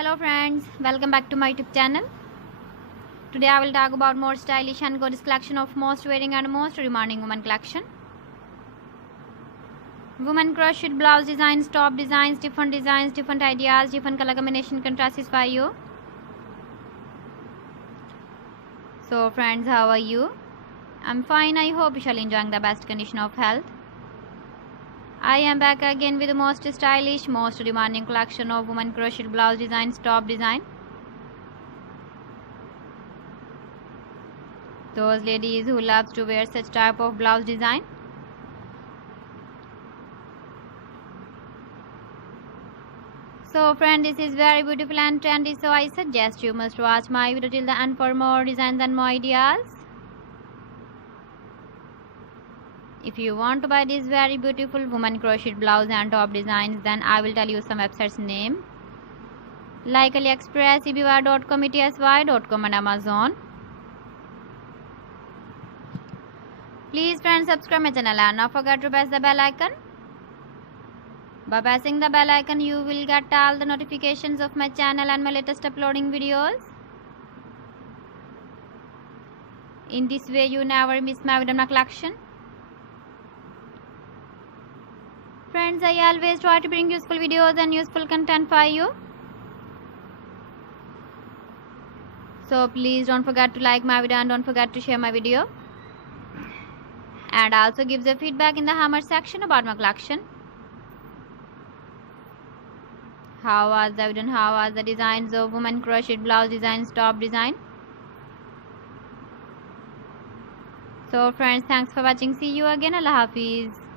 Hello friends, welcome back to my YouTube channel. Today I will talk about more stylish and gorgeous collection of most wearing and most demanding women collection. Women crochet blouse designs, top designs, different ideas, different color combination can satisfy you. So friends, how are you? I'm fine. I hope you shall enjoying the best condition of health. I am back again with the most stylish, most demanding collection of women crochet blouse designs, top design. Those ladies who loves to wear such type of blouse design. So friend, this is very beautiful and trendy, so I suggest you must watch my video till the end for more designs and more ideas. If you want to buy this very beautiful woman crochet blouse and top designs, then I will tell you some websites name like AliExpress, eBay.com, etsy.com and Amazon. Please friends, subscribe my channel and not forget to press the bell icon. By pressing the bell icon, you will get all the notifications of my channel and my latest uploading videos. In this way, you never miss my video collection. Friends, I always try to bring useful videos and useful content for you. So please don't forget to like my video and don't forget to share my video. And also give the feedback in the comment section about my collection. How was the video and how was the designs of women crochet blouse designs, top design. So friends, thanks for watching. See you again. Allah Hafiz.